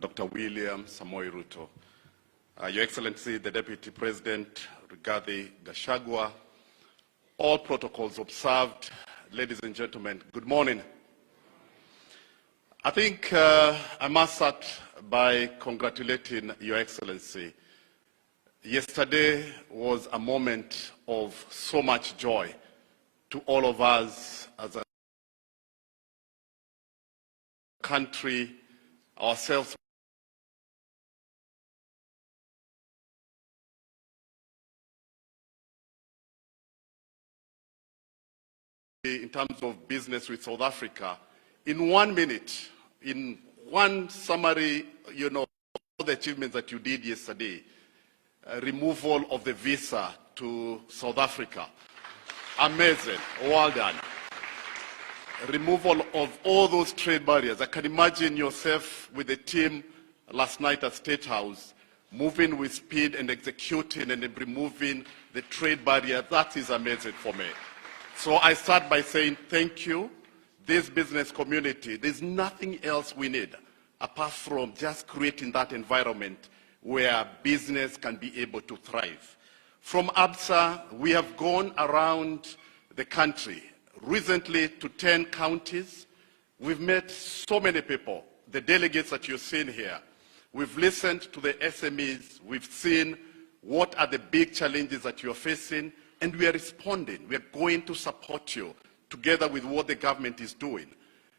Dr. William Samoei Ruto, Your Excellency, the Deputy President, Rigathi Gachagua, all protocols observed, ladies and gentlemen, good morning. I think I must start by congratulating Your Excellency. Yesterday was a moment of so much joy to all of us as a country, ourselves. In terms of business with South Africa, in 1 minute, in one summary, all the achievements that you did yesterday, removal of the visa to South Africa, amazing, well done. Removal of all those trade barriers. I can imagine yourself with the team last night at State House, moving with speed and executing and removing the trade barrier. That is amazing for me. So I start by saying thank you. This business community, there's nothing else we need apart from just creating that environment where business can be able to thrive. From ABSA, we have gone around the country recently to 10 counties. We've met so many people, the delegates that you've seen here. We've listened to the SMEs. We've seen what are the big challenges that you're facing, and we are responding. We are going to support you together with what the government is doing.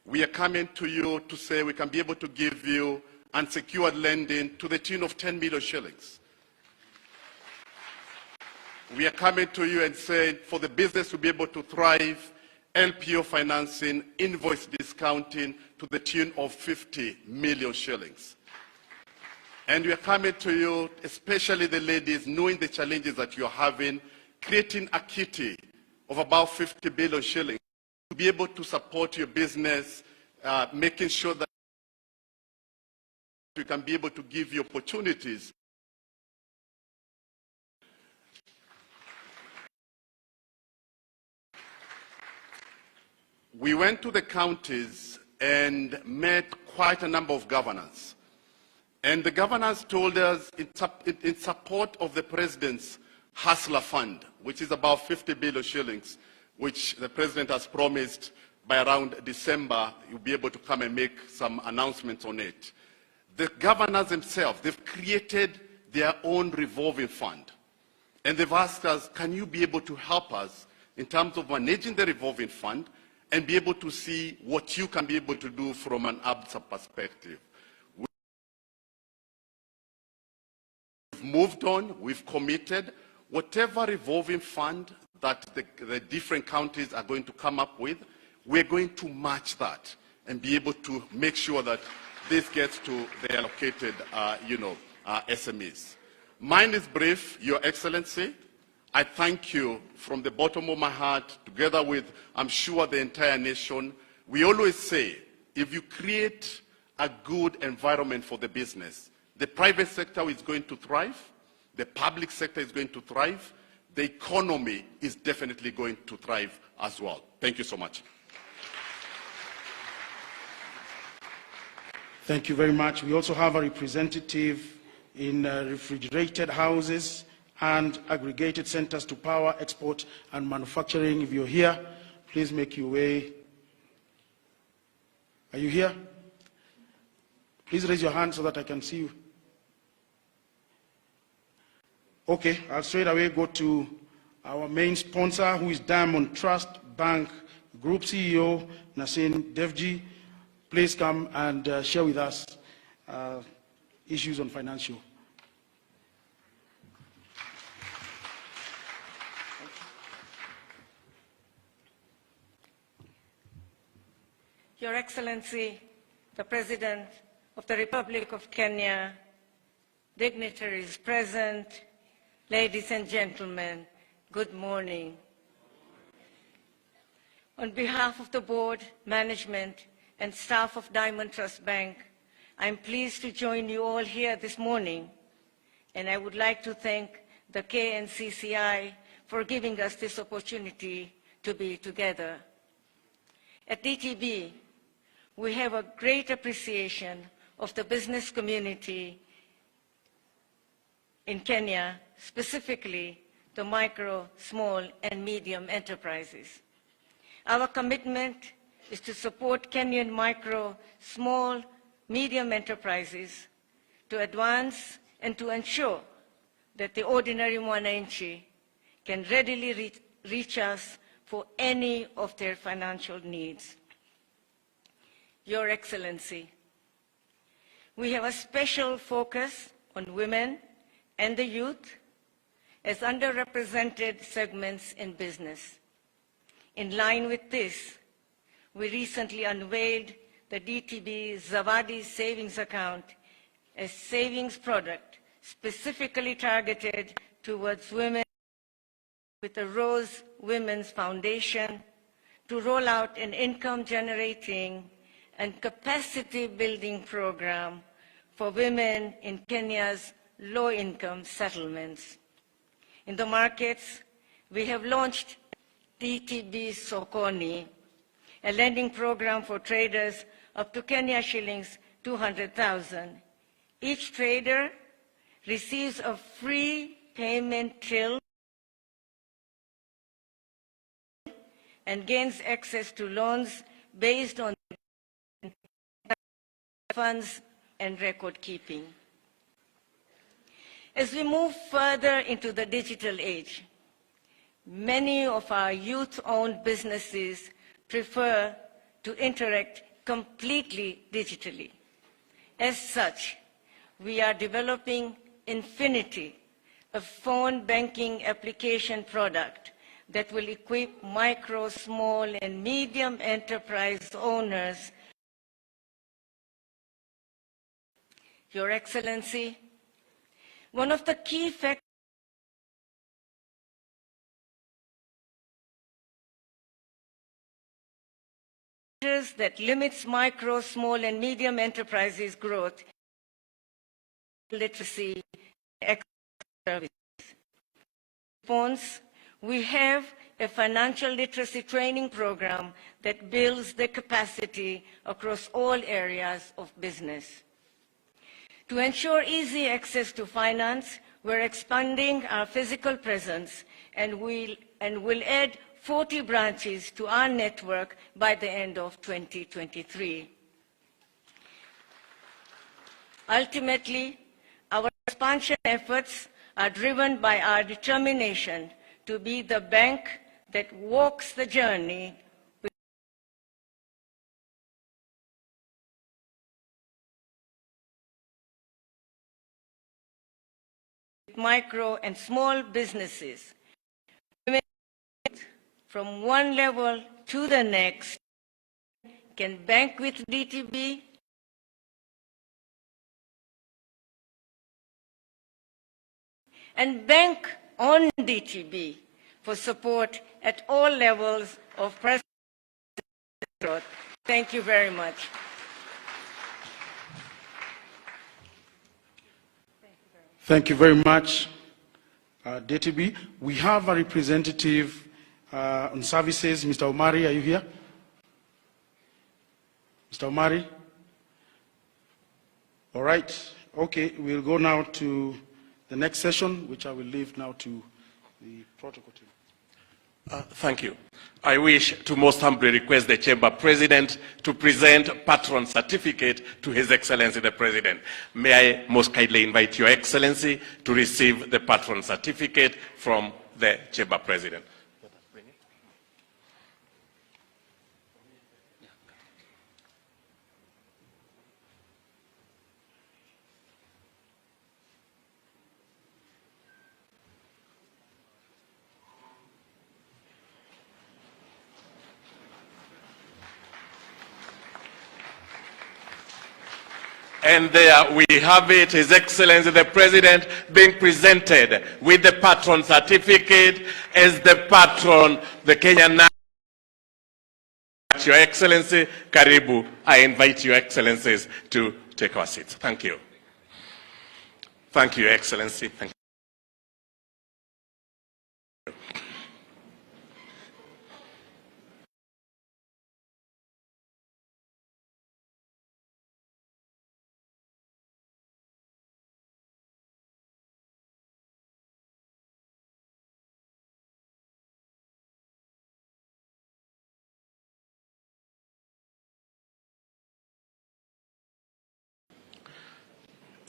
We are coming to you to say we can be able to give you unsecured lending to the tune of 10 million shillings. We are coming to you and saying for the business to be able to thrive, LPO financing, invoice discounting to the tune of 50 million shillings. And we are coming to you, especially the ladies, knowing the challenges that you're having, creating a kitty of about 50 billion shillings to be able to support your business, making sure that we can be able to give you opportunities. We went to the counties and met quite a number of governors. And the governors told us in support of the President's Hustler Fund, which is about 50 billion shillings, which the President has promised by around December, you'll be able to come and make some announcements on it. The governors themselves, they've created their own revolving fund. And they've asked us, can you be able to help us in terms of managing the revolving fund and be able to see what you can be able to do from an ABSA perspective? We've moved on, we've committed. Whatever revolving fund that the different counties are going to come up with, we're going to match that and be able to make sure that this gets to the allocated, SMEs. Mine is brief, Your Excellency. I thank you from the bottom of my heart, together with, I'm sure, the entire nation. We always say, if you create a good environment for the business, the private sector is going to thrive, the public sector is going to thrive, the economy is definitely going to thrive as well. Thank you so much. Thank you very much. We also have a representative in refrigerated houses and aggregated centers to power, export, and manufacturing. If you're here, please make your way. Are you here? Please raise your hand so that I can see you. Okay, I'll straight away go to our main sponsor, who is Diamond Trust Bank Group CEO, Nasin Devji. Please come and share with us issues on financial. Your Excellency, the President of the Republic of Kenya, dignitaries present, ladies and gentlemen, good morning. On behalf of the board, management, and staff of Diamond Trust Bank, I'm pleased to join you all here this morning, and I would like to thank the KNCCI for giving us this opportunity to be together. At DTB, we have a great appreciation of the business community in Kenya, specifically the micro, small, and medium enterprises. Our commitment is to support Kenyan micro, small, medium enterprises to advance and to ensure that the ordinary mwananchi can readily reach us for any of their financial needs. Your Excellency, we have a special focus on women and the youth as underrepresented segments in business. In line with this, we recently unveiled the DTB Zawadi Savings Account, a savings product specifically targeted towards women with the Rose Women's Foundation to roll out an income-generating and capacity-building program for women in Kenya's low-income settlements. In the markets, we have launched DTB Sokoni, a lending program for traders up to Kenya shillings 200,000. Each trader receives a free payment till and gains access to loans based on funds and record keeping. As we move further into the digital age, many of our youth-owned businesses prefer to interact completely digitally. As such, we are developing Infinity, a phone banking application product that will equip micro, small, and medium enterprise owners. Your Excellency, one of the key factors that limits micro, small, and medium enterprises' growth, literacy, services. Response, we have a financial literacy training program that builds the capacity across all areas of business. To ensure easy access to finance, we're expanding our physical presence and will add 40 branches to our network by the end of 2023. Ultimately, our expansion efforts are driven by our determination to be the bank that walks the journey with micro and small businesses. From one level to the next, can bank with DTB, and bank on DTB for support at all levels of growth. Thank you very much. Thank you very much, DTB. We have a representative on services. Mr. Omari, are you here? Mr. Omari? All right. Okay, we'll go now to the next session, which I will leave now to the protocol team. Thank you. I wish to most humbly request the Chamber President to present patron certificate to His Excellency the President. May I most kindly invite Your Excellency to receive the patron certificate from the Chamber President. And there we have it, His Excellency the President being presented with the patron certificate as the patron, the Kenyan. Your Excellency, Karibu, I invite Your Excellencies to take our seats. Thank you. Thank you, Your Excellency. Thank you.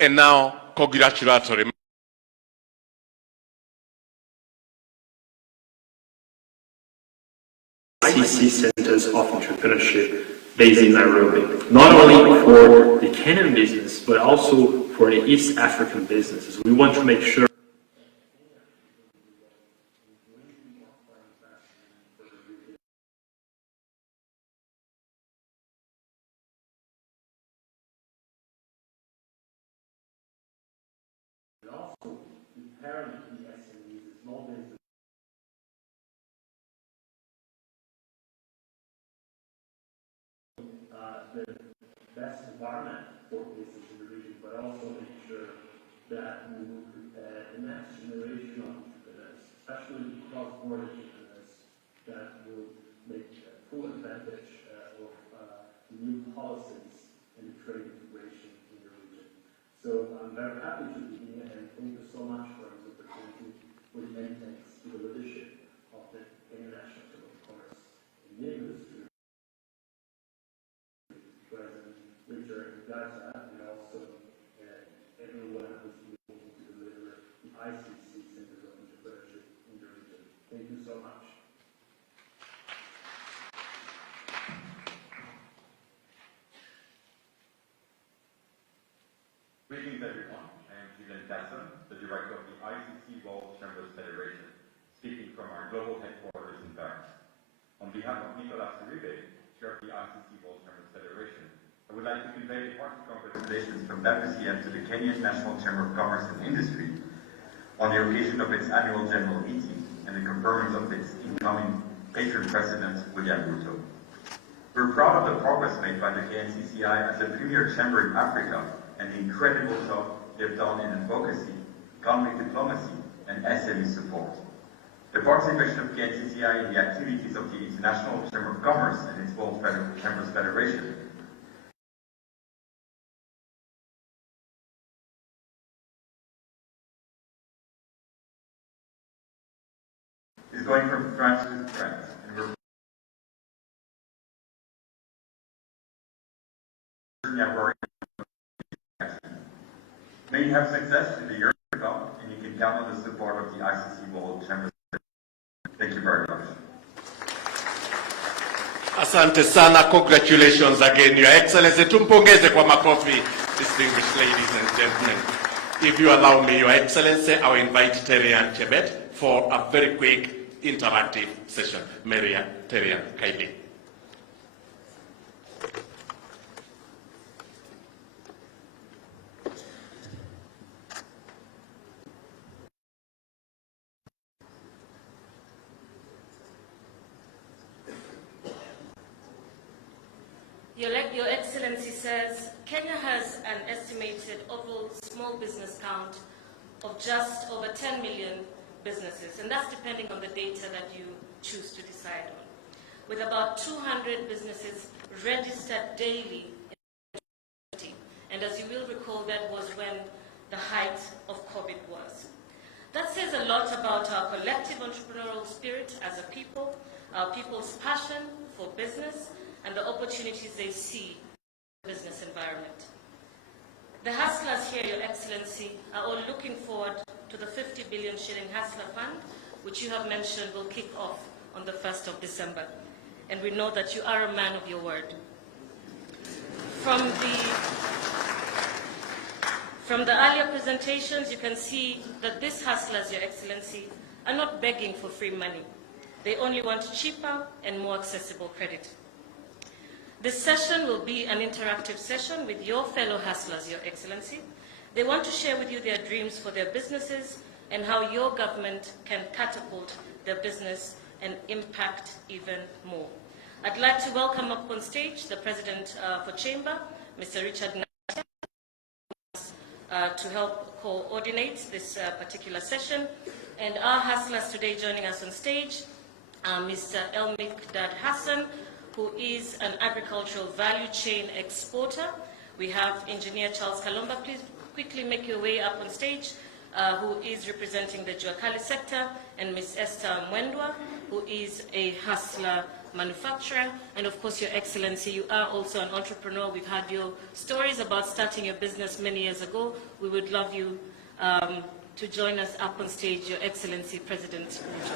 and now congratulatory. ICC Centers of Entrepreneurship based in Nairobi, not only for the Kenyan business, but also for the East African businesses. We want to make sure the best environment for business in the region, but also make sure that we will prepare the next generation of entrepreneurs, especially cross-border entrepreneurs, that will make full advantage of new policies and trade integration in the region. So I'm very happy to be here, and thank you so much for this opportunity, with many thanks to the leadership of the International Chamber of Commerce in the industry. Richard Gaza, and also everyone who's been able to deliver the ICC Centers of Entrepreneurship in the region. Thank you so much. Greetings everyone, I am Julian Tasson, the Director of the ICC World Chambers Federation, speaking from our global headquarters in Paris. On behalf of Nicolas Uribe, Chair of the ICC World Chambers Federation, I would like to convey hearty congratulations from WCM to the Kenyan National Chamber of Commerce and Industry on the occasion of its annual general meeting and the conferment of its incoming patron president, William Ruto. We're proud of the progress made by the KNCCI as a premier chamber in Africa and the incredible job they've done in advocacy, conflict diplomacy, and SME support. The participation of KNCCI in the activities of the International Chamber of Commerce and its World Chambers Federation is going from France to France, and we're may you have success in the year to come, and you can count on the support of the ICC World Chambers. Thank you very much. Asante sana, congratulations again, Your Excellency. Tumpongeze kwa makofi, distinguished ladies and gentlemen. If you allow me, Your Excellency, I will invite Terian Chebet for a very quick interactive session. Maria Terian, kindly. Your Excellency says Kenya has an estimated overall small business count of just over 10 million businesses, and that's depending on the data that you choose to decide on, with about 200 businesses registered daily in 2020. And as you will recall, that was when the height of COVID was. That says a lot about our collective entrepreneurial spirit as a people, our people's passion for business, and the opportunities they see in the business environment. The hustlers here, Your Excellency, are all looking forward to the 50 billion shilling Hustler Fund, which you have mentioned will kick off on the 1st of December. And we know that you are a man of your word. From the earlier presentations, you can see that these hustlers, Your Excellency, are not begging for free money. They only want cheaper and more accessible credit. This session will be an interactive session with your fellow hustlers, Your Excellency. They want to share with you their dreams for their businesses and how your government can catapult their business and impact even more. I'd like to welcome up on stage the President for Chamber, Mr. Richard to help coordinate this particular session. And our hustlers today joining us on stage, Mr. Elmik Dad Hassan, who is an agricultural value chain exporter. We have Engineer Charles Kalomba. Please quickly make your way up on stage, who is representing the Juakali sector, and Ms. Esther Mwendwa, who is a hustler manufacturer, and of course, Your Excellency, you are also an entrepreneur. We've had your stories about starting your business many years ago. We would love you to join us up on stage, Your Excellency, President Ruto.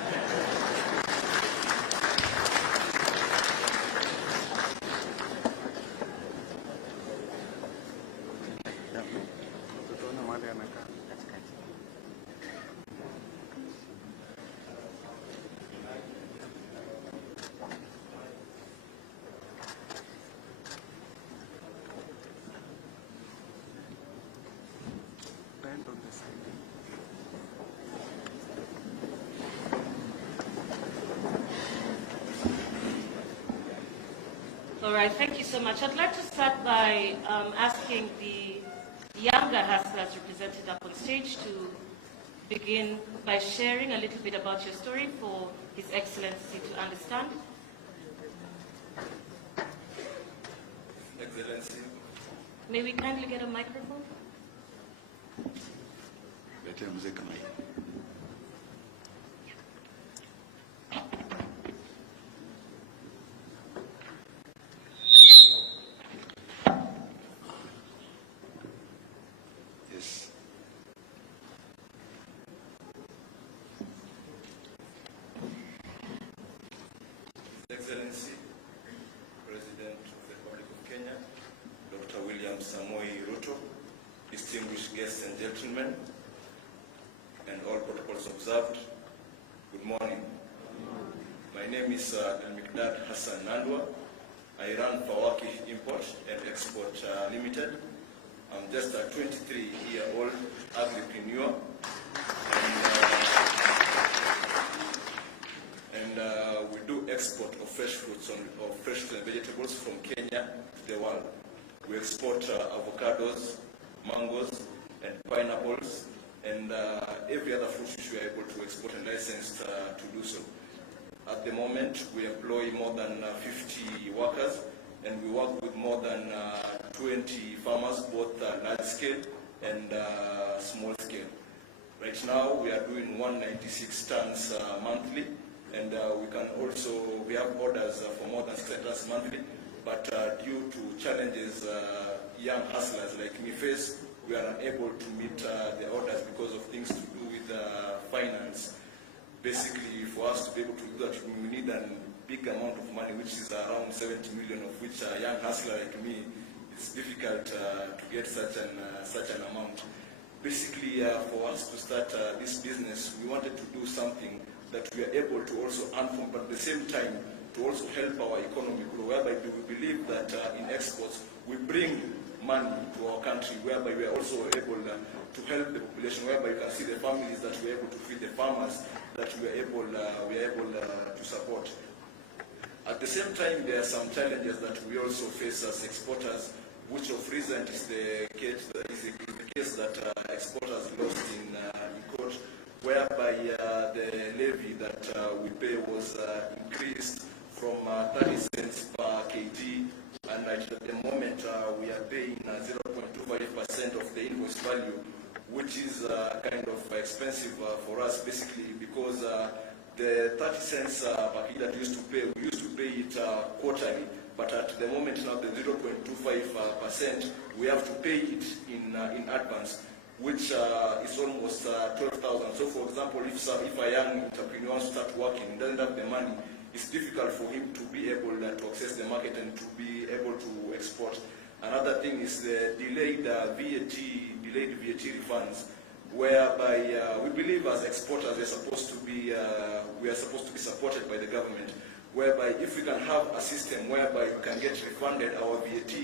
All right, thank you so much. I'd like to start by asking the younger hustlers represented up on stage to begin by sharing a little bit about your story for His Excellency to understand. Excellency. May we kindly get a microphone? Yes. Excellency, President of the Republic of Kenya, Dr. William Samoei Ruto, distinguished guests and gentlemen, and all protocols observed, good morning. My name is Al-Mikdad Hassan Nandwa. I run Fawaki Import and Export Limited. I'm just a 23-year-old agripreneur, and we do export of fresh fruits and vegetables from Kenya to the world. We export avocados, mangoes, and pineapples, and every other fruit which we are able to export and licensed to do so. At the moment, we employ more than 50 workers, and we work with more than 20 farmers, both large scale and small scale. Right now, we are doing 196 tons monthly, and we have orders for more than 6 tons monthly, but due to challenges young hustlers like me face, we are unable to meet the orders because of things to do with finance. Basically, for us to be able to do that, we need a big amount of money, which is around 70 million, of which a young hustler like me, it's difficult to get such an amount. Basically, for us to start this business, we wanted to do something that we are able to also earn from, but at the same time, to also help our economy grow, whereby we believe that in exports, we bring money to our country, whereby we are also able to help the population, whereby you can see the families that we are able to feed, the farmers that we are able to support. At the same time, there are some challenges that we also face as exporters, which of recent is the case that exporters lost in court, whereby the levy that we pay was increased from 30 cents per kg, and at the moment we are paying 0.25% of the invoice value, which is kind of expensive for us, basically because the 30 cents per kg that we used to pay it quarterly, but at the moment now the 0.25%, we have to pay it in advance, which is almost 12,000. So for example, if a young entrepreneur wants to start working and doesn't have the money, it's difficult for him to be able to access the market and to be able to export. Another thing is the delayed VAT refunds, whereby we believe as exporters we are supposed to be supported by the government, whereby if we can have a system whereby we can get refunded our VAT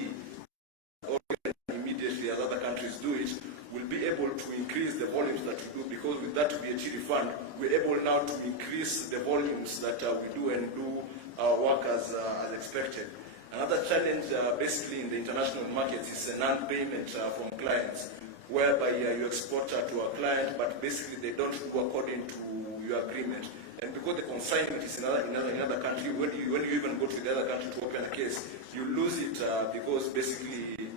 immediately as other countries do it, we'll be able to increase the volumes that we do, because with that VAT refund, we're able now to increase the volumes that we do and do our work as expected. Another challenge basically in the international markets is a non-payment from clients, whereby you export to a client, but basically they don't do according to your agreement. And because the consignment is in another country, when you even go to the other country to open a case, you lose it because basically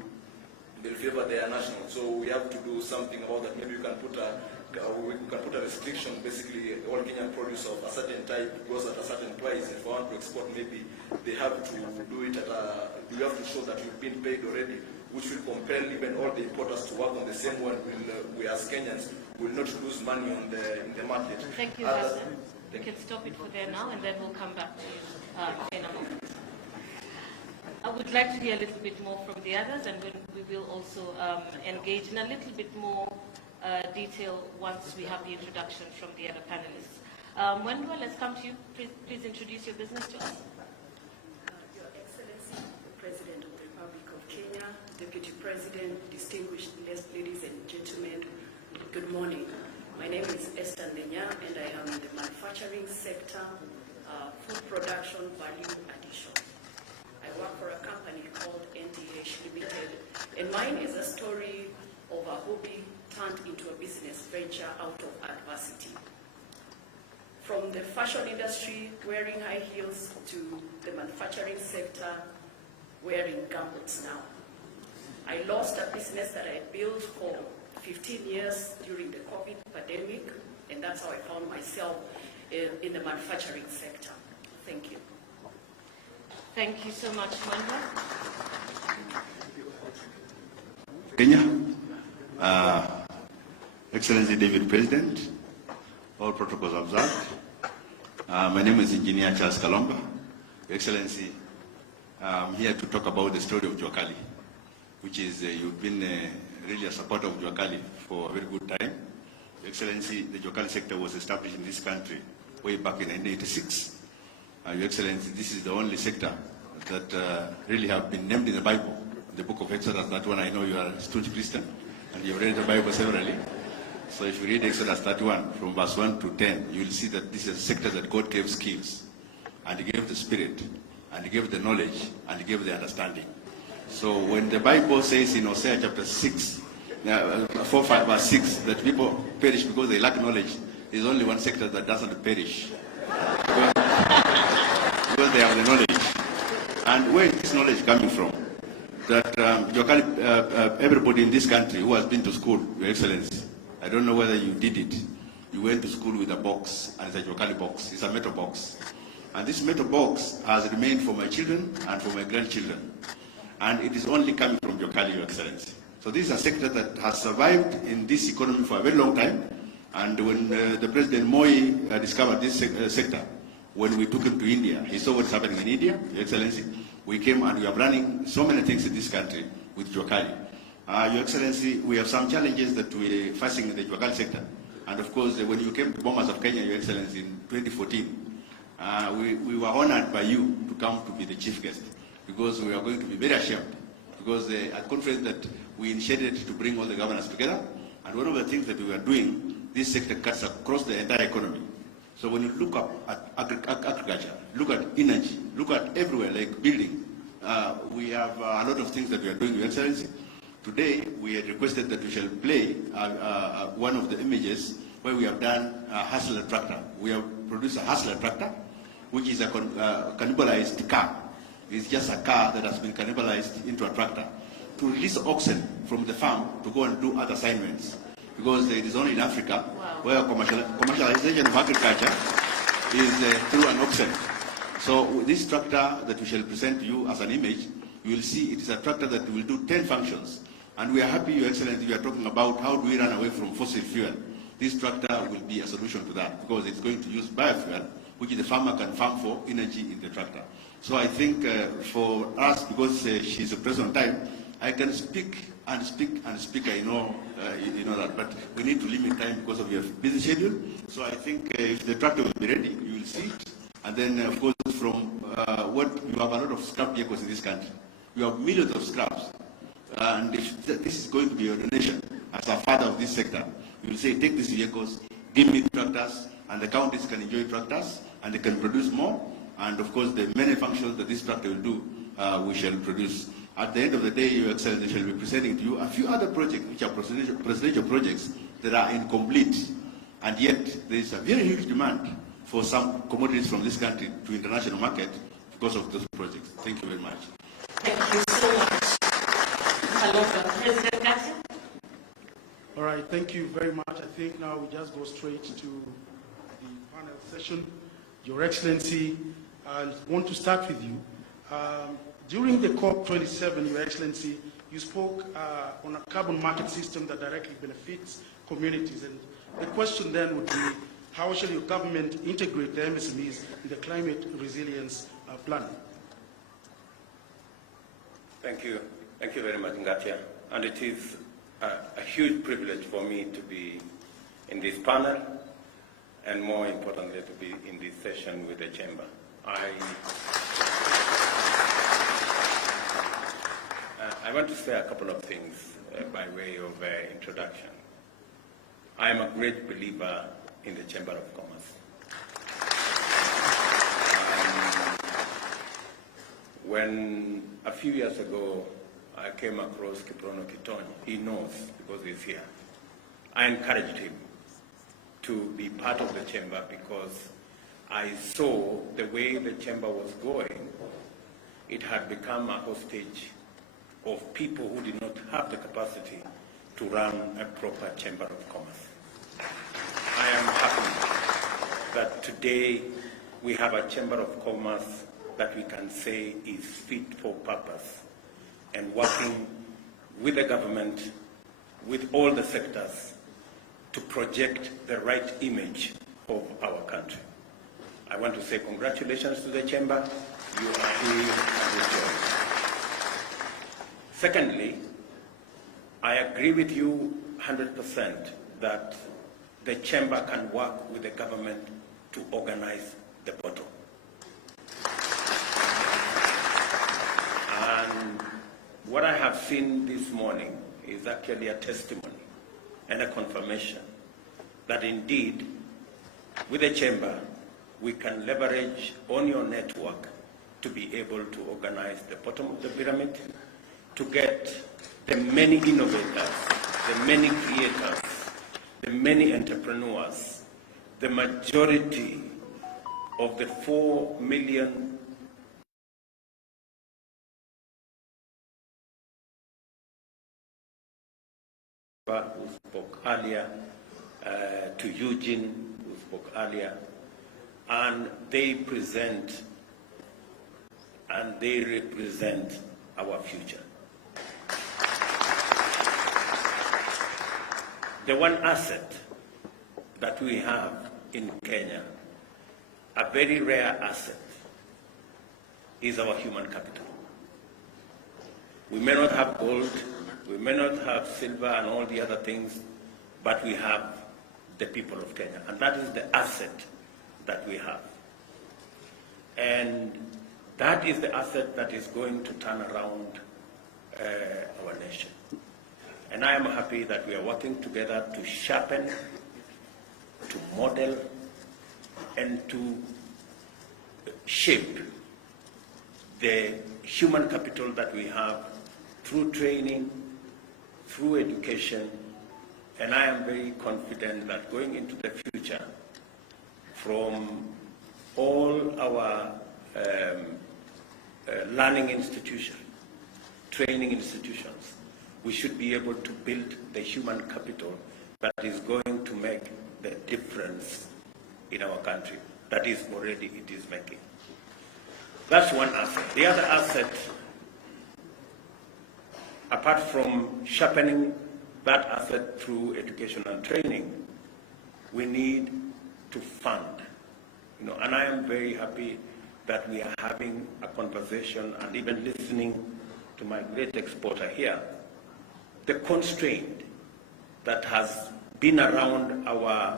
they'll favor their national. So we have to do something about that. Maybe you can put a we can put a restriction, basically all Kenyan produce of a certain type goes at a certain price, and if I want to export, maybe they have to do it at you have to show that you've been paid already, which will compel even all the importers to work on the same one. We as Kenyans will not lose money on in the market. Thank you, Hassan. We can stop it for there now, and then we'll come back to you in a moment. I would like to hear a little bit more from the others, and we will also engage in a little bit more detail once we have the introduction from the other panelists. Wendwa, let's come to you. Please introduce your business to us. Your Excellency, the President of the Republic of Kenya, Deputy President, distinguished ladies and gentlemen, good morning. My name is Esther Ndenya, and I am in the manufacturing sector, food production, value addition. I work for a company called NDH Limited, and mine is a story of a hobby turned into a business venture out of adversity. From the fashion industry, wearing high heels, to the manufacturing sector, wearing gumboots now. I lost a business that I built for 15 years during the COVID pandemic, and that's how I found myself in the manufacturing sector. Thank you. Thank you so much, Wendwa. Kenya, Excellency David President, all protocols observed. My name is Engineer Charles Kalomba. Excellency, I'm here to talk about the story of Juakali, which is you've been really a supporter of Juakali for a very good time. Excellency, the Juakali sector was established in this country way back in 1986. Your Excellency, this is the only sector that really have been named in the Bible, the book of Exodus. That one I know you are a staunch Christian, and you've read the Bible severally. So if you read Exodus 31 from verse 1 to 10, you will see that this is a sector that God gave skills, and He gave the spirit, and He gave the knowledge, and He gave the understanding. So when the Bible says in Hosea chapter 6, 4, 5, verse 6, that people perish because they lack knowledge, there's only one sector that doesn't perish. Because they have the knowledge. And where is this knowledge coming from? That everybody in this country who has been to school, Your Excellency, I don't know whether you did it. You went to school with a box, and it's a Juakali box. It's a metal box. And this metal box has remained for my children and for my grandchildren. And it is only coming from Juakali, Your Excellency. So this is a sector that has survived in this economy for a very long time. And when the President Moi discovered this sector, when we took him to India, he saw what's happening in India, Your Excellency. We came and we are running so many things in this country with Juakali. Your Excellency, we have some challenges that we're facing in the Juakali sector. And of course, when you came to Bombers of Kenya, Your Excellency, in 2014, we were honored by you to come to be the chief guest, because we are going to be very ashamed, because at conference that we initiated to bring all the governors together, and one of the things that we were doing, this sector cuts across the entire economy. So when you look up at agriculture, look at energy, look at everywhere, like building, we have a lot of things that we are doing, Your Excellency. Today, we had requested that we shall play one of the images where we have done a Hustler tractor. We have produced a Hustler tractor, which is a cannibalized car. It's just a car that has been cannibalized into a tractor to release oxen from the farm to go and do other assignments. Because it is only in Africa where commercialization of agriculture is through an oxen. So this tractor that we shall present to you as an image, you will see it is a tractor that will do 10 functions. And we are happy, Your Excellency, we are talking about how do we run away from fossil fuel. This tractor will be a solution to that, because it's going to use biofuel, which the farmer can farm for energy in the tractor. So I think for us, because she's a person on time, I can speak and speak and speak. I know you know that, but we need to limit time because of your busy schedule. So I think if the tractor will be ready, you will see it. And then, of course, from what you have a lot of scrap vehicles in this country. You have millions of scraps. And if this is going to be your donation as a father of this sector, you will say, take these vehicles, give me tractors, and the counties can enjoy tractors, and they can produce more. And of course, the many functions that this tractor will do, we shall produce. At the end of the day, Your Excellency, shall be presenting to you a few other projects, which are presidential projects that are incomplete. And yet, there is a very huge demand for some commodities from this country to international market because of those projects. Thank you very much. Thank you so much. President Garcia. All right. right, thank you very much. I think now we just go straight to the panel session. Your Excellency, I want to start with you. During the COP27, Your Excellency, you spoke on a carbon market system that directly benefits communities. And the question then would be, how shall your government integrate the MSMEs in the climate resilience plan? Thank you. Thank you very much, Ngatia. And it is a huge privilege for me to be in this panel, and more importantly, to be in this session with the Chamber. I want to say a couple of things by way of introduction. I am a great believer in the Chamber of Commerce. When a few years ago I came across Kiprono Kitonyo, he knows because he's here, I encouraged him to be part of the Chamber because I saw the way the Chamber was going. It had become a hostage of people who did not have the capacity to run a proper Chamber of Commerce. I am happy that today we have a Chamber of Commerce that we can say is fit for purpose and working with the government, with all the sectors, to project the right image of our country. I want to say congratulations to the Chamber. You are doing a good job. Secondly, I agree with you 100% that the Chamber can work with the government to organize the bottom. And what I have seen this morning is actually a testimony and a confirmation that indeed, with the Chamber, we can leverage on your network to be able to organize the bottom of the pyramid, to get the many innovators, the many creators, the many entrepreneurs, the majority of the 4 million who spoke earlier, to Eugene, who spoke earlier, and they present and they represent our future. The one asset that we have in Kenya, a very rare asset, is our human capital. We may not have gold, we may not have silver and all the other things, but we have the people of Kenya, and that is the asset that we have. And that is the asset that is going to turn around our nation. And I am happy that we are working together to sharpen, to model, and to shape the human capital that we have through training, through education. And I am very confident that going into the future, from all our learning institutions, training institutions, we should be able to build the human capital that is going to make the difference in our country. That is already it is making. That's one asset. The other asset, apart from sharpening that asset through education and training, we need to fund. And I am very happy that we are having a conversation and even listening to my great exporter here. The constraint that has been around our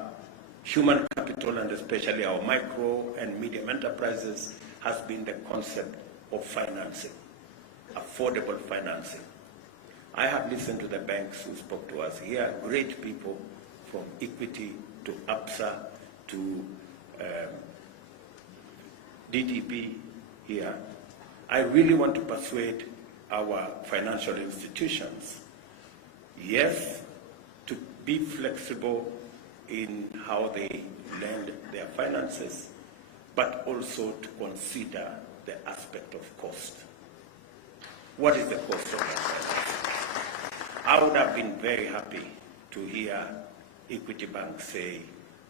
human capital and especially our micro and medium enterprises has been the concept of financing, affordable financing. I have listened to the banks who spoke to us here, great people from Equity to APSA to DTP here. I really want to persuade our financial institutions, yes, to be flexible in how they lend their finances, but also to consider the aspect of cost. What is the cost of that finance? I would have been very happy to hear Equity Bank say,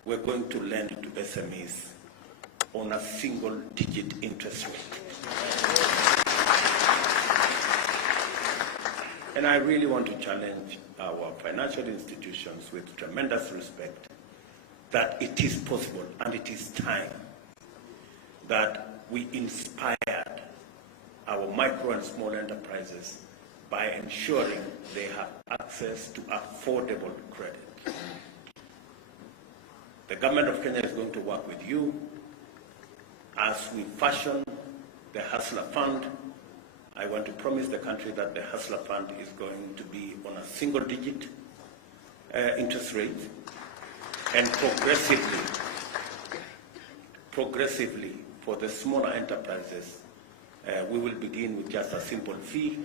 we're going to lend to SMEs on a single-digit interest rate. And I really want to challenge our financial institutions with tremendous respect that it is possible and it is time that we inspired our micro and small enterprises by ensuring they have access to affordable credit. The government of Kenya is going to work with you as we fashion the Hustler Fund. I want to promise the country that the Hustler Fund is going to be on a single-digit interest rate, and progressively for the smaller enterprises, we will begin with just a simple fee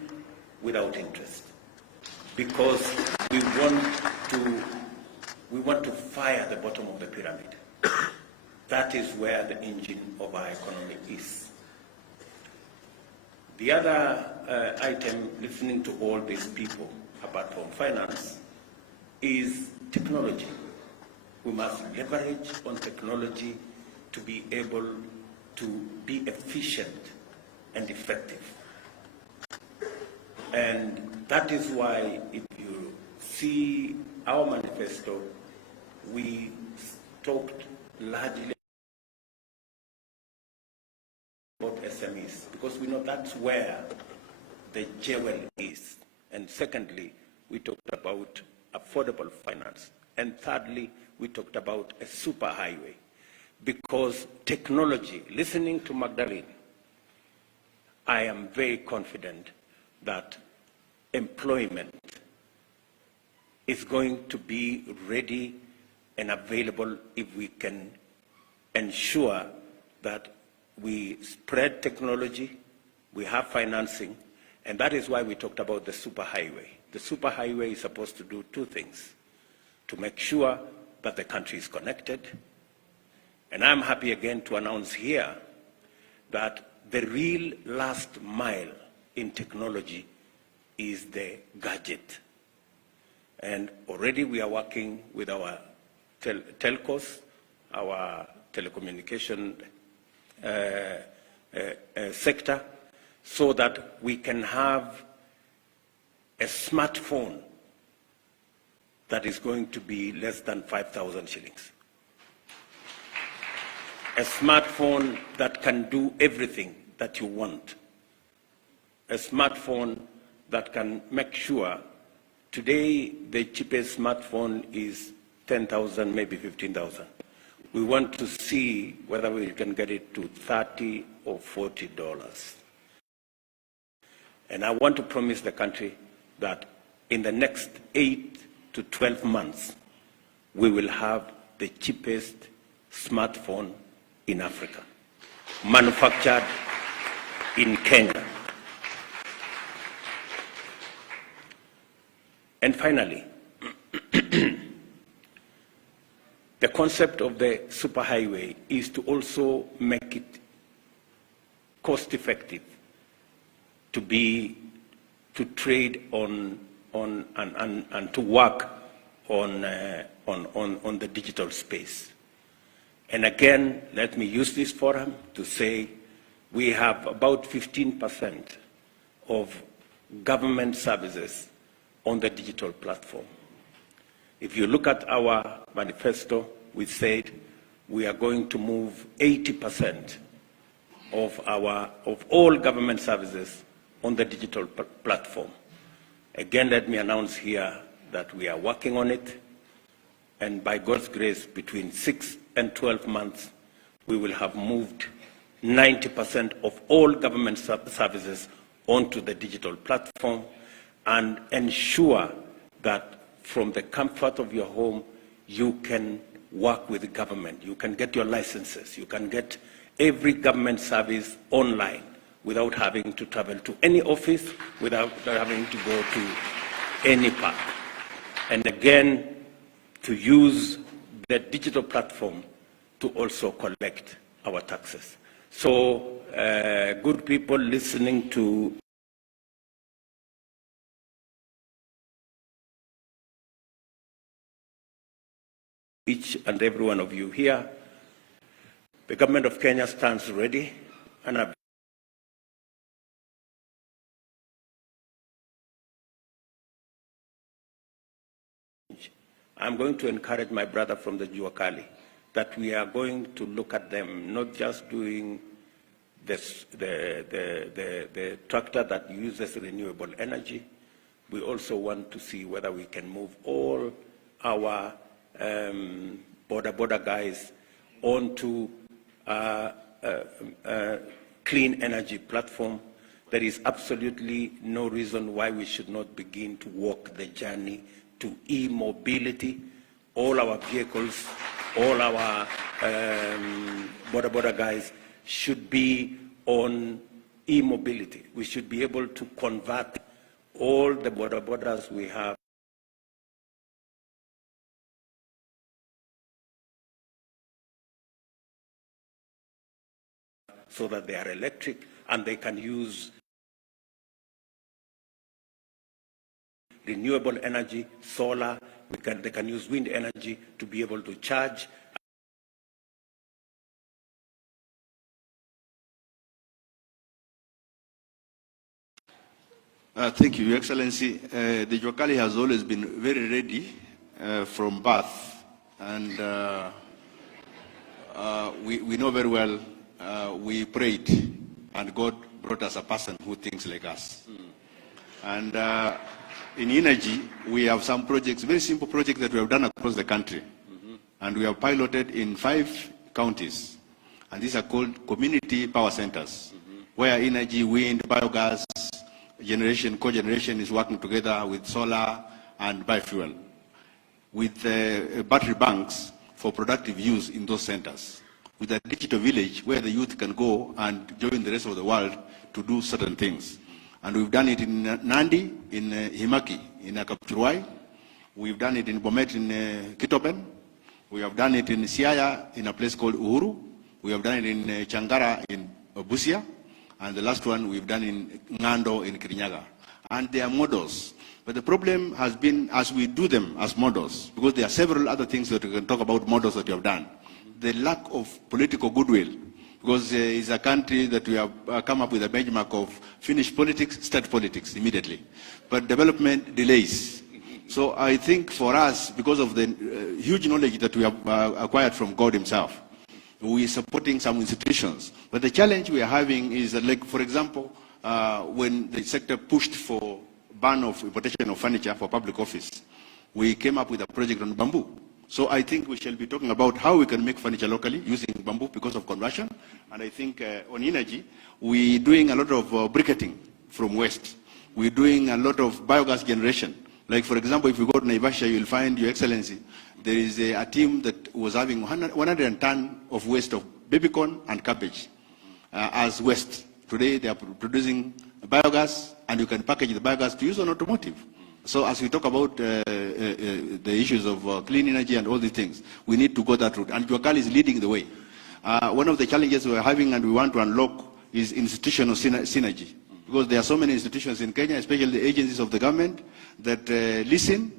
without interest, because we want to fire the bottom of the pyramid. That is where the engine of our economy is. The other item, listening to all these people, apart from finance, is technology. We must leverage on technology to be able to be efficient and effective. And that is why, if you see our manifesto, we talked largely about SMEs, because we know that's where the jewel is. And secondly, we talked about affordable finance. And thirdly, we talked about a superhighway, because technology, listening to Magdalene, I am very confident that employment is going to be ready and available if we can ensure that we spread technology, we have financing, and that is why we talked about the superhighway. The superhighway is supposed to do two things: to make sure that the country is connected, and I'm happy again to announce here that the real last mile in technology is the gadget. And already we are working with our telcos, our telecommunication sector, so that we can have a smartphone that is going to be less than 5,000 shillings. A smartphone that can do everything that you want. A smartphone that can make sure, today the cheapest smartphone is 10,000, maybe 15,000. We want to see whether we can get it to $30 or $40. And I want to promise the country that in the next 8 to 12 months, we will have the cheapest smartphone in Africa, manufactured in Kenya. And finally, the concept of the superhighway is to also make it cost-effective to trade on and to work on the digital space. And again, let me use this forum to say we have about 15% of government services on the digital platform. If you look at our manifesto, we said we are going to move 80% of all government services on the digital platform. Again, let me announce here that we are working on it, and by God's grace, between 6 and 12 months, we will have moved 90% of all government services onto the digital platform, and ensure that from the comfort of your home, you can work with the government. You can get your licenses. You can get every government service online without having to travel to any office, without having to go to any park. And again, to use the digital platform to also collect our taxes. So, good people listening to each and every one of you here. The government of Kenya stands ready and I'm going to encourage my brother from the Juakali that we are going to look at them, not just doing this, the tractor that uses renewable energy. We also want to see whether we can move all our border guys onto clean energy platform. There is absolutely no reason why we should not begin to walk the journey to e-mobility. All our vehicles, all our border guys should be on e-mobility. We should be able to convert all the borders we have so that they are electric and they can use renewable energy, solar, they can use wind energy to be able to charge. Thank you, Your Excellency. The Juakali has always been very ready from birth, and we know very well we prayed, and God brought us a person who thinks like us. And in energy, we have some projects, very simple projects that we have done across the country. And we have piloted in 5 counties. And these are called community power centers, where energy, wind, biogas, generation, cogeneration is working together with solar and biofuel, with battery banks for productive use in those centers, with a digital village where the youth can go and join the rest of the world to do certain things. And we've done it in Nandi, in Himaki, in Kapchurwai. We've done it in Bomet, in Kitoben. We have done it in Siaya, in a place called Uhuru. We have done it in Changara, in Busia. And the last one we've done in Ngando, in Kirinyaga. And they are models. But the problem has been, as we do them as models, because there are several other things that we can talk about models that you have done. The lack of political goodwill, because it's a country that we have come up with a benchmark of finish politics, start politics immediately. But development delays. So I think for us, because of the huge knowledge that we have acquired from God himself, we are supporting some institutions. But the challenge we are having is that, like, for example, when the sector pushed for ban of importation of furniture for public office, we came up with a project on bamboo. So I think we shall be talking about how we can make furniture locally using bamboo because of conversion. And I think on energy, we're doing a lot of briquetting from waste. We're doing a lot of biogas generation. Like, for example, if you go to Naivasha, you'll find, Your Excellency, there is a team that was having 100 tons of waste of baby corn and cabbage as waste. Today, they are producing biogas, and you can package the biogas to use on automotive. So as we talk about the issues of clean energy and all these things, we need to go that route. And Juakali is leading the way. One of the challenges we're having and we want to unlock is institutional synergy. Because there are so many institutions in Kenya, especially the agencies of the government, that listen,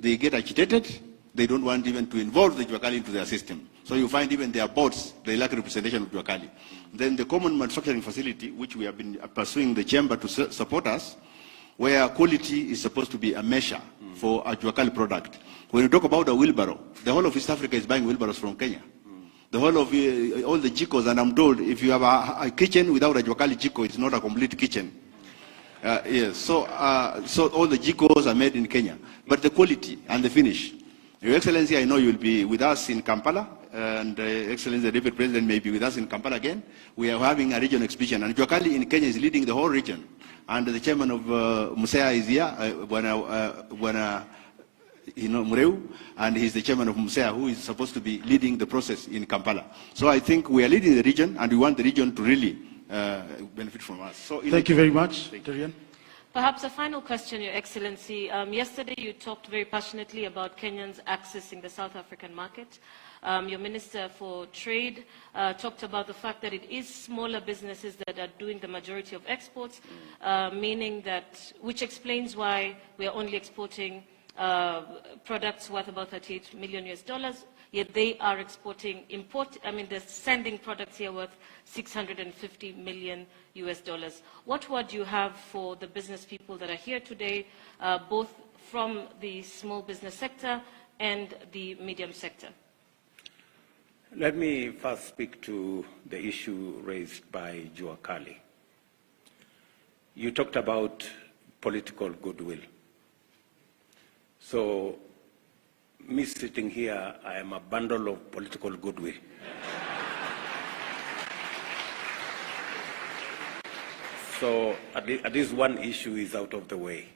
they get agitated, they don't want even to involve the Juakali into their system. So you find even their boards, they lack representation of Juakali. Then the common manufacturing facility, which we have been pursuing the chamber to support us, where quality is supposed to be a measure for a Juakali product. When you talk about a wheelbarrow, the whole of East Africa is buying wheelbarrows from Kenya. The whole of all the jikos, and I'm told if you have a kitchen without a Juakali jiko, it's not a complete kitchen. Yes, so all the jikos are made in Kenya. But the quality and the finish. Your Excellency, I know you'll be with us in Kampala, and Excellency, the Deputy President may be with us in Kampala again. We are having a regional exhibition, and Juakali in Kenya is leading the whole region. And the chairman of Musea is here, Mureu, and he's the chairman of Musea, who is supposed to be leading the process in Kampala. So I think we are leading the region, and we want the region to really benefit from us. So Thank you very much, Darian. Perhaps a final question, Your Excellency. Yesterday you talked very passionately about Kenyans accessing the South African market. Your Minister for Trade talked about the fact that it is smaller businesses that are doing the majority of exports, meaning that, which explains why we are only exporting products worth about $38 million US, yet they are exporting, they're sending products here worth $650 million US. What word do you have for the business people that are here today, both from the small business sector and the medium sector? Let me first speak to the issue raised by Jua Kali. You talked about political goodwill. So, me sitting here, I am a bundle of political goodwill. So, at least one issue is out of the way.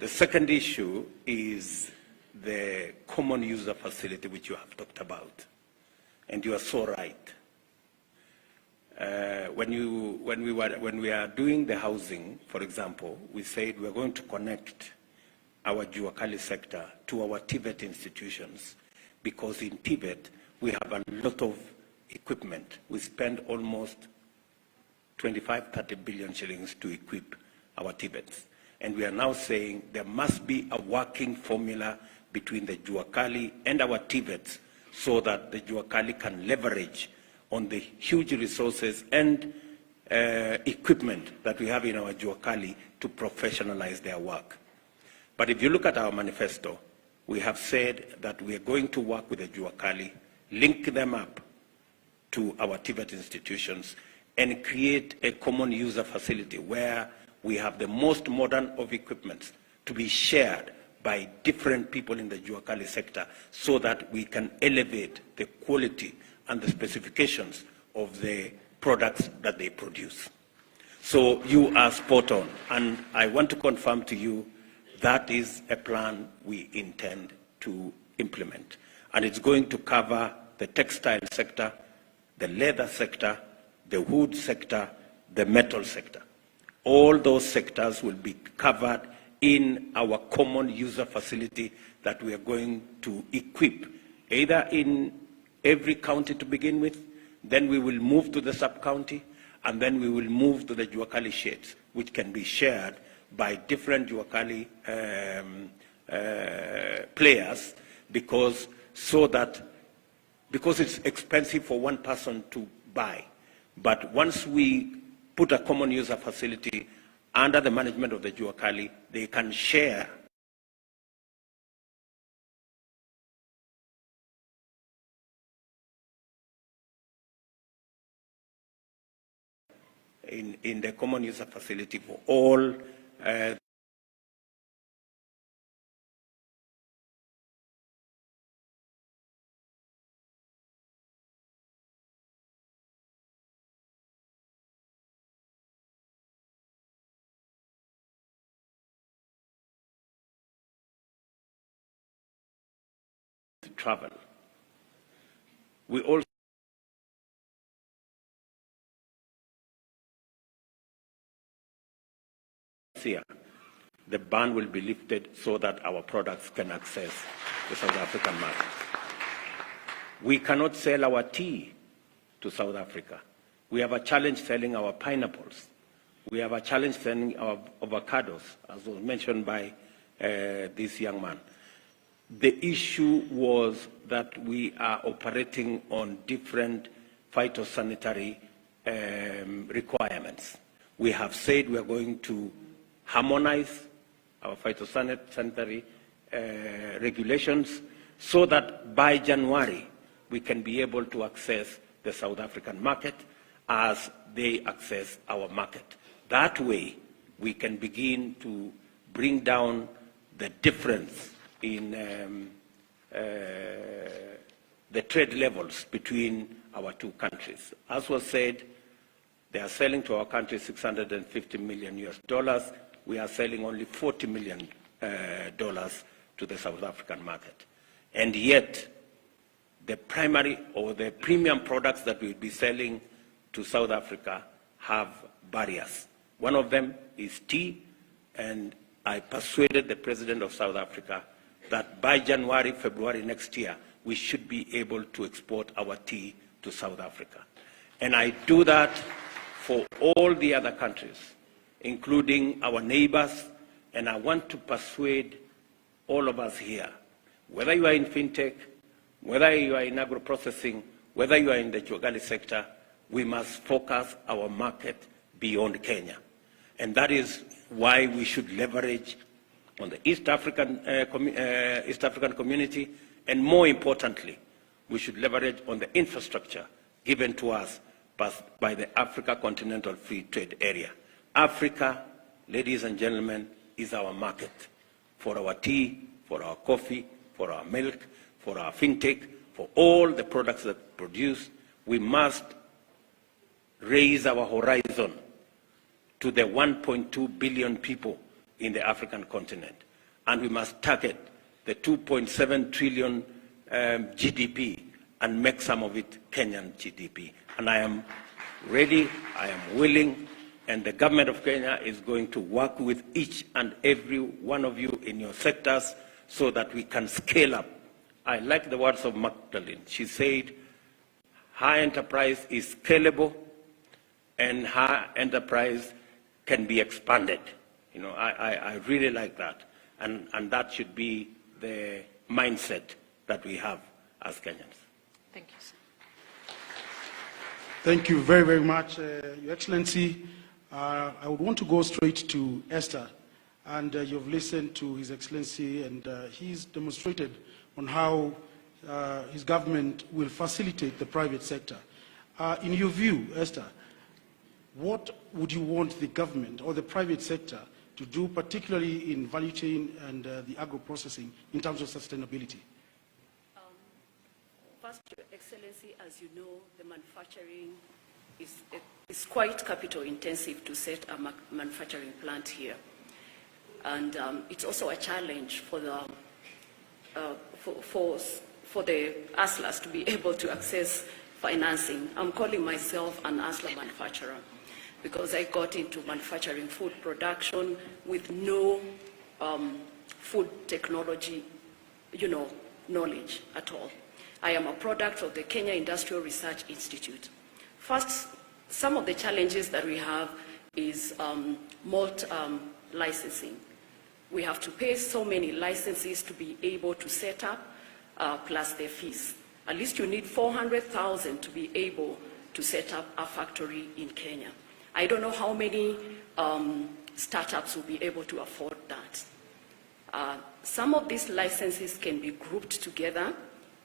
The second issue is the common user facility, which you have talked about. And you are so right. When we are doing the housing, for example, we said we're going to connect our Jua Kali sector to our TVET institutions, because in TVET we have a lot of equipment. We spend almost 25-30 billion shillings to equip our TVETs. And we are now saying there must be a working formula between the Jua Kali and our TVETs, so that the Jua Kali can leverage on the huge resources and equipment that we have in our Jua Kali to professionalize their work. But if you look at our manifesto, we have said that we are going to work with the Jua Kali, link them up to our TVET institutions, and create a common user facility where we have the most modern of equipment to be shared by different people in the Jua Kali sector, so that we can elevate the quality and the specifications of the products that they produce. So you are spot on, and I want to confirm to you that is a plan we intend to implement. And it's going to cover the textile sector, the leather sector, the wood sector, the metal sector. All those sectors will be covered in our common user facility that we are going to equip, either in every county to begin with, then we will move to the sub-county, and then we will move to the Jua Kali sheds, which can be shared by different Jua Kali players, because it's expensive for one person to buy. But once we put a common user facility under the management of the Jua Kali, they can share in the common user facility for all travel. We also here, the ban will be lifted so that our products can access the South African market. We cannot sell our tea to South Africa. We have a challenge selling our pineapples. We have a challenge selling our avocados, as was mentioned by this young man. The issue was that we are operating on different phytosanitary requirements. We have said we are going to harmonize our phytosanitary regulations so that by January we can be able to access the South African market as they access our market. That way we can begin to bring down the difference in the trade levels between our two countries. As was said, they are selling to our country $650 million US. We are selling only $40 million to the South African market. And yet, the primary or the premium products that we'll be selling to South Africa have barriers. One of them is tea, and I persuaded the President of South Africa that by January, February next year, we should be able to export our tea to South Africa. And I do that for all the other countries, including our neighbors, and I want to persuade all of us here, whether you are in fintech, whether you are in agro-processing, whether you are in the Chogali sector, we must focus our market beyond Kenya. And that is why we should leverage on the East African community, and more importantly, we should leverage on the infrastructure given to us by the Africa Continental Free Trade Area. Africa, ladies and gentlemen, is our market for our tea, for our coffee, for our milk, for our fintech, for all the products that produce. We must raise our horizon to the 1.2 billion people in the African continent. And we must target the 2.7 trillion GDP and make some of it Kenyan GDP. And I am ready, I am willing, and the government of Kenya is going to work with each and every one of you in your sectors so that we can scale up. I like the words of Magdalene. She said, her enterprise is scalable and her enterprise can be expanded. You know, I really like that. And that should be the mindset that we have as Kenyans. Thank you, sir. Thank you very, very much, Your Excellency. I would want to go straight to Esther. And you've listened to His Excellency, and he's demonstrated on how his government will facilitate the private sector. In your view, Esther, what would you want the government or the private sector to do, particularly in value chain and the agro-processing, in terms of sustainability? First, Your Excellency, as you know, the manufacturing is quite capital intensive to set a manufacturing plant here. And it's also a challenge for the hustlers to be able to access financing. I'm calling myself an hustler manufacturer because I got into manufacturing food production with no food technology, knowledge at all. I am a product of the Kenya Industrial Research Institute. First, some of the challenges that we have is malt licensing. We have to pay so many licenses to be able to set up, plus their fees. At least you need 400,000 to be able to set up a factory in Kenya. I don't know how many startups will be able to afford that. Some of these licenses can be grouped together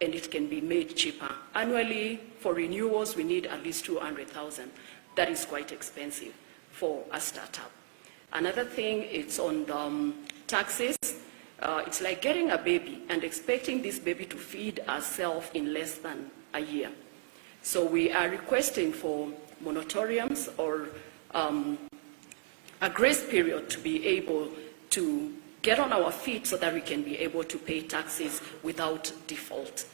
and it can be made cheaper. Annually, for renewals, we need at least 200,000. That is quite expensive for a startup. Another thing, it's on taxes. It's like getting a baby and expecting this baby to feed herself in less than a year. So we are requesting for moratoriums or a grace period to be able to get on our feet so that we can be able to pay taxes without default.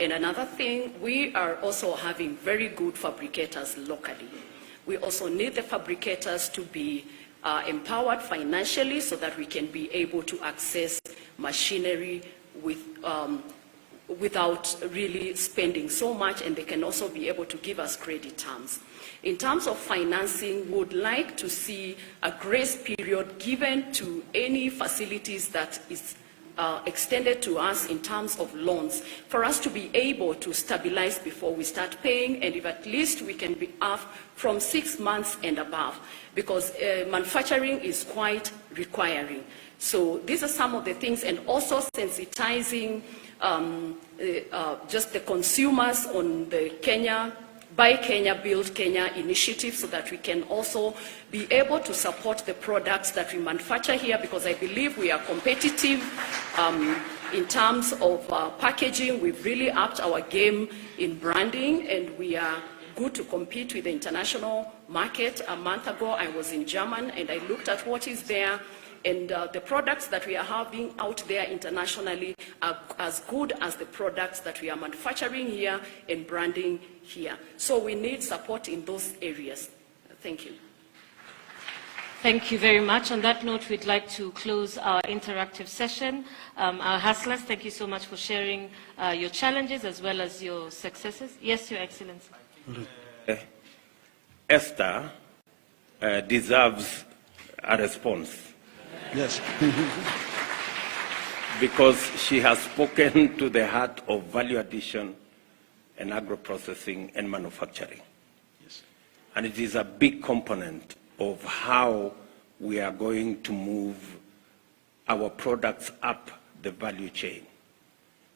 And another thing, we are also having very good fabricators locally. We also need the fabricators to be empowered financially so that we can be able to access machinery without really spending so much, and they can also be able to give us credit terms. In terms of financing, we would like to see a grace period given to any facilities that is extended to us in terms of loans for us to be able to stabilize before we start paying, and if at least we can be off from 6 months and above, because manufacturing is quite requiring. So these are some of the things, and also sensitizing just the consumers on the Buy Kenya, Build Kenya initiative so that we can also be able to support the products that we manufacture here, because I believe we are competitive in terms of packaging. We've really upped our game in branding, and we are good to compete with the international market. A month ago, I was in Germany, and I looked at what is there. And the products that we are having out there internationally are as good as the products that we are manufacturing here and branding here. So we need support in those areas. Thank you. Thank you very much. On that note, we'd like to close our interactive session. Our hustlers, thank you so much for sharing your challenges as well as your successes. Yes, Your Excellency. Esther deserves a response. Yes. because she has spoken to the heart of value addition and agro-processing and manufacturing. Yes. And it is a big component of how we are going to move our products up the value chain.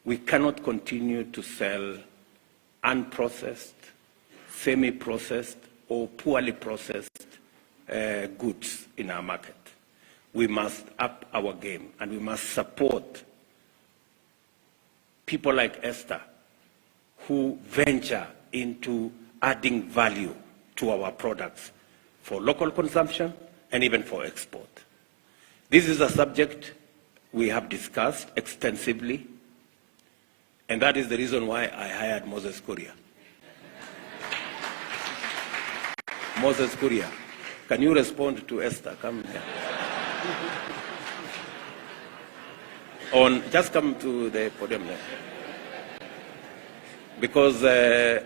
We cannot continue to sell unprocessed, semi-processed, or poorly processed goods in our market. We must up our game, and we must support people like Esther who venture into adding value to our products for local consumption and even for export. This is a subject we have discussed extensively, and that is the reason why I hired Moses Kuria. Moses Kuria, can you respond to Esther? Come here. Just come to the podium there. Because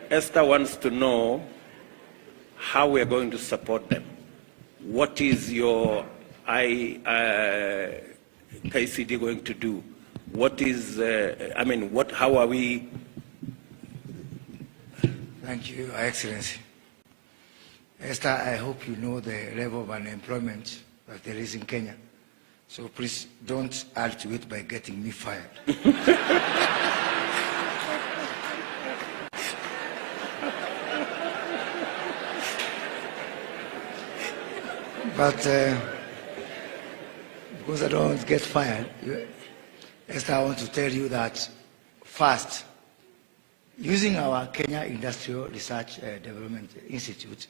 Esther wants to know how we are going to support them. What is your KCD going to do? What is, how are we? Thank you, Your Excellency. Esther, I hope you know the level of unemployment that there is in Kenya. So please don't add to it by getting me fired. But because I don't get fired, Esther, I want to tell you that first, using our Kenya Industrial Research Development Institute,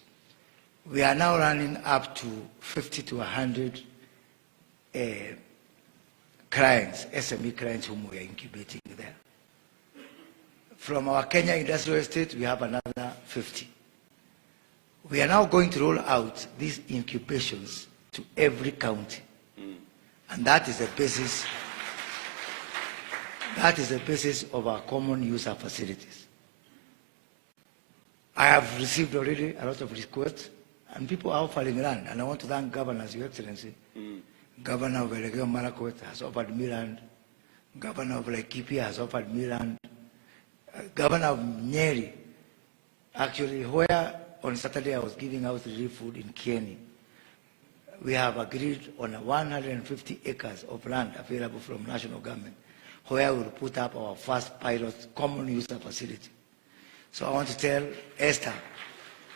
we are now running up to 50 to 100 clients, SME clients whom we are incubating there. From our Kenya Industrial Estate, we have another 50. We are now going to roll out these incubations to every county. And that is the basis of our common user facilities. I have received already a lot of requests, and people are offering land, and I want to thank governors, Your Excellency. Governor of Elegeo Marakwet has offered me land. Governor of Laikipia has offered me land. Governor of Nyeri, actually, where on Saturday I was giving out relief food in Kieni, we have agreed on 150 acres of land available from national government, where we'll put up our first pilot common user facility. So I want to tell Esther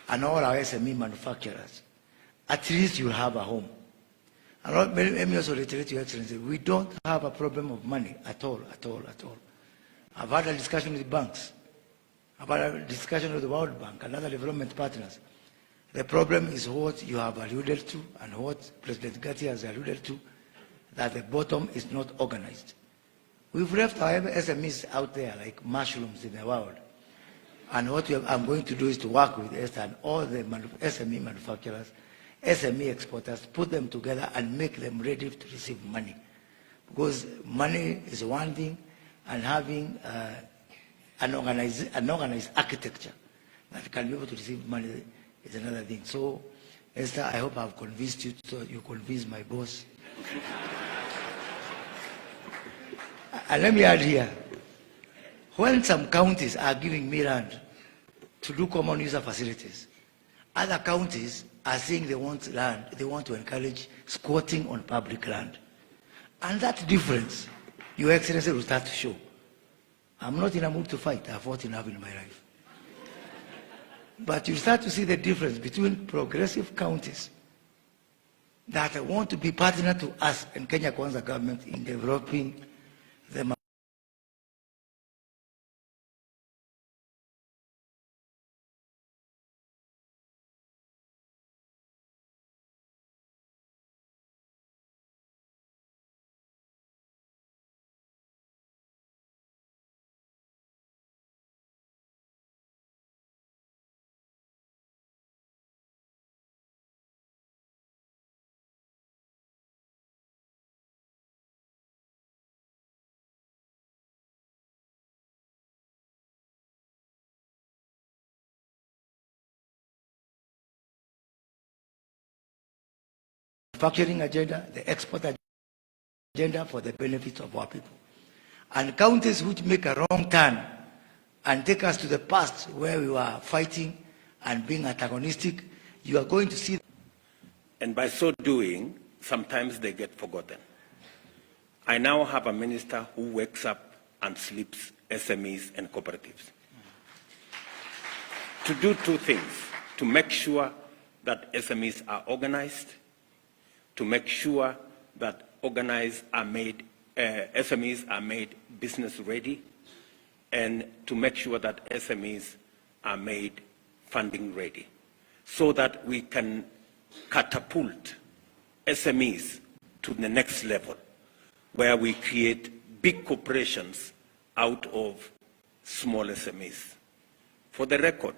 and all our SME manufacturers, at least you'll have a home. And let me also reiterate, Your Excellency, we don't have a problem of money at all. I've had a discussion with banks. I've had a discussion with the World Bank and other development partners. The problem is what you have alluded to and what President Gatti has alluded to, that the bottom is not organized. We've left our SMEs out there like mushrooms in the world. And what I'm going to do is to work with Esther and all the SME manufacturers, SME exporters, put them together and make them ready to receive money. Because money is one thing, and having an organized architecture that can be able to receive money is another thing. So, Esther, I hope I've convinced you, so you convince my boss. And let me add here, when some counties are giving me land to do common user facilities, other counties are saying they want land, they want to encourage squatting on public land. And that difference, Your Excellency, will start to show. I'm not in a mood to fight. I've fought enough in my life. But you start to see the difference between progressive counties that want to be partner to us and Kenya Kwanza government in developing the manufacturing agenda, the export agenda. agenda for the benefit of our people. And counties which make a wrong turn and take us to the past where we were fighting and being antagonistic, you are going to see. And by so doing, sometimes they get forgotten. I now have a minister who wakes up and sleeps SMEs and cooperatives. To do two things: to make sure that SMEs are organized, to make sure that SMEs are made business ready, and to make sure that SMEs are made funding ready, so that we can catapult SMEs to the next level, where we create big corporations out of small SMEs. For the record,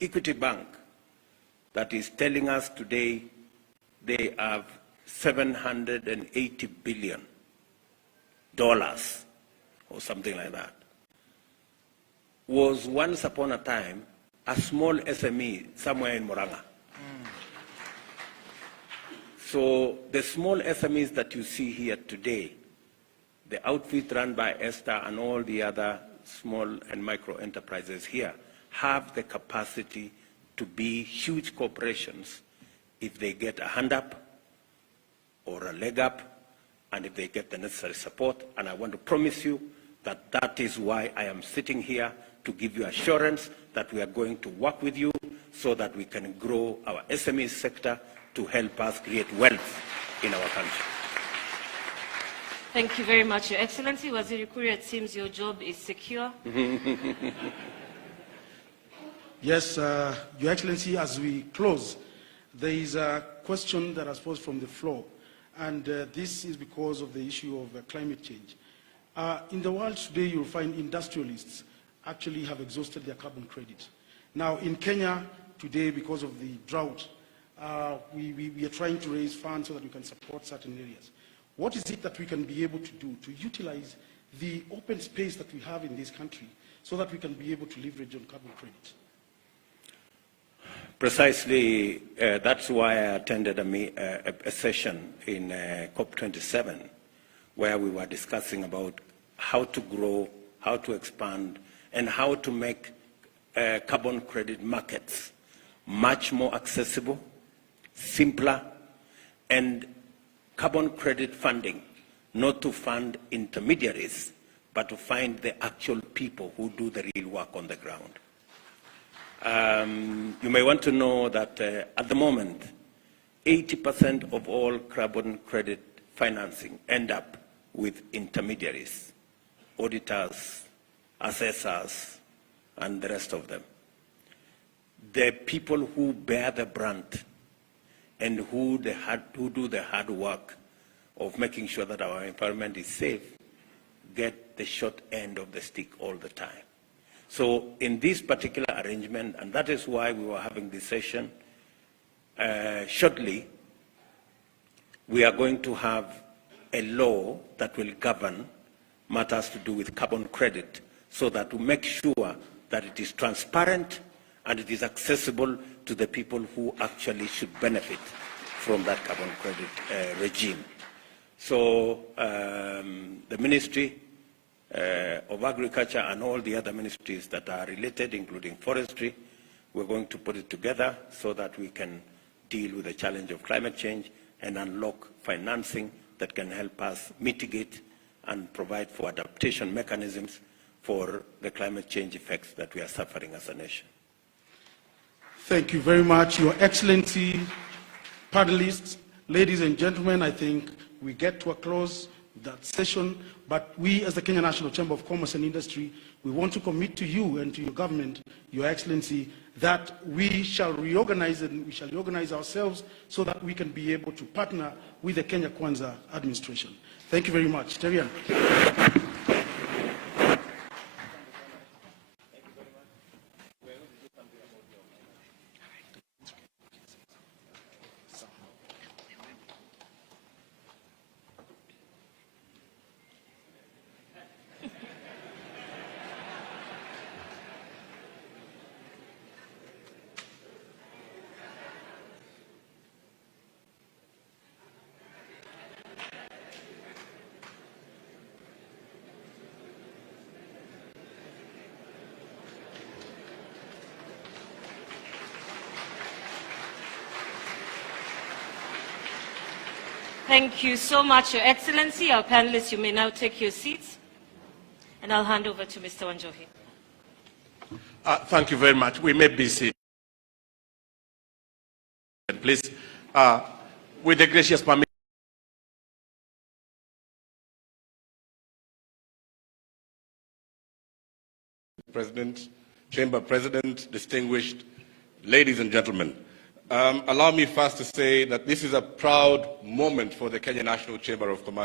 Equity Bank, that is telling us today they have $780 billion or something like that, was once upon a time a small SME somewhere in Moranga. So the small SMEs that you see here today, the outfit run by Esther and all the other small and micro enterprises here, have the capacity to be huge corporations if they get a hand up or a leg up, and if they get the necessary support. And I want to promise you that that is why I am sitting here, to give you assurance that we are going to work with you so that we can grow our SME sector to help us create wealth in our country. Thank you very much, Your Excellency. Waziri Kuria, it seems your job is secure. Yes, Your Excellency, as we close, there is a question that was posed from the floor, and this is because of the issue of climate change. In the world today, you'll find industrialists actually have exhausted their carbon credit. Now, in Kenya today, because of the drought, we are trying to raise funds so that we can support certain areas. What is it that we can be able to do to utilize the open space that we have in this country so that we can be able to leverage on carbon credit? Precisely, that's why I attended a session in COP27, where we were discussing about how to grow, how to expand, and how to make carbon credit markets much more accessible, simpler, and carbon credit funding, not to fund intermediaries, but to find the actual people who do the real work on the ground. You may want to know that at the moment, 80% of all carbon credit financing end up with intermediaries, auditors, assessors, and the rest of them. The people who bear the brunt and who do the hard work of making sure that our environment is safe get the short end of the stick all the time. So in this particular arrangement, and that is why we were having this session, shortly, we are going to have a law that will govern matters to do with carbon credit, so that to make sure that it is transparent and it is accessible to the people who actually should benefit from that carbon credit regime. So the Ministry of Agriculture and all the other ministries that are related, including forestry, we're going to put it together so that we can deal with the challenge of climate change and unlock financing that can help us mitigate and provide for adaptation mechanisms for the climate change effects that we are suffering as a nation. Thank you very much, Your Excellency, panelists, ladies and gentlemen. I think we get to a close that session, but we as the Kenya National Chamber of Commerce and Industry, we want to commit to you and to your government, Your Excellency, that we shall reorganize and we shall organize ourselves so that we can be able to partner with the Kenya Kwanza administration. Thank you very much. Terian. Thank you so much, Your Excellency. Our panelists, you may now take your seats. And I'll hand over to Mr. Wanjohi. Thank you very much. We may be seated. Please, with the gracious permission. President, Chamber President, distinguished ladies and gentlemen. Allow me first to say that this is a proud moment for the Kenya National Chamber of Commerce